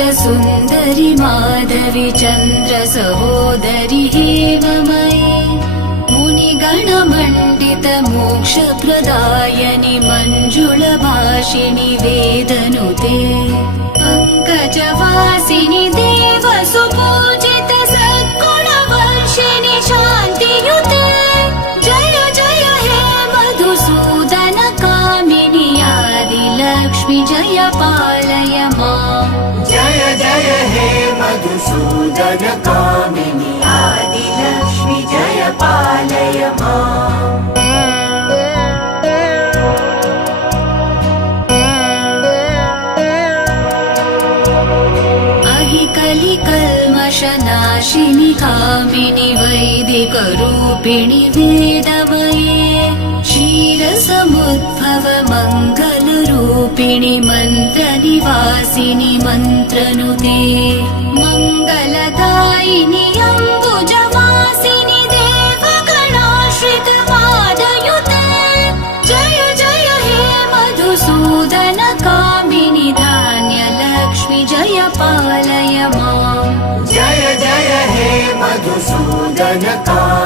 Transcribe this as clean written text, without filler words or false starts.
सुन्दरि माधवी चन्द्र सहोदरि हेममयी मुनिगणमण्डित मोक्षप्रदायनि मञ्जुलभाषिणि वेदनुते पङ्कजवासिनि देवसुपूजित सद्गुणवर्षिणि शान्तियुते जय जय हे मधुसूदन कामिनि आदिलक्ष्मि जय पालय माम् जय जय हे मधुसूदन कामिनि आदिलक्ष्मि जय पालय माम् कलिकल्मषनाशिनि कामिनि वैदिकरूपिणि वेदमये क्षीरसमुद्भव मङ्गलरूपिणि मन्त्रनिवासिनि मन्त्रनुते मङ्गलदायिनि अम्बुजवासिनि देवगणाश्रित पादयुते जय जय हे मधुसूदन कामिनि धान्यलक्ष्मि जय पालय माम् जय जय हे मधुसूदन कामिनि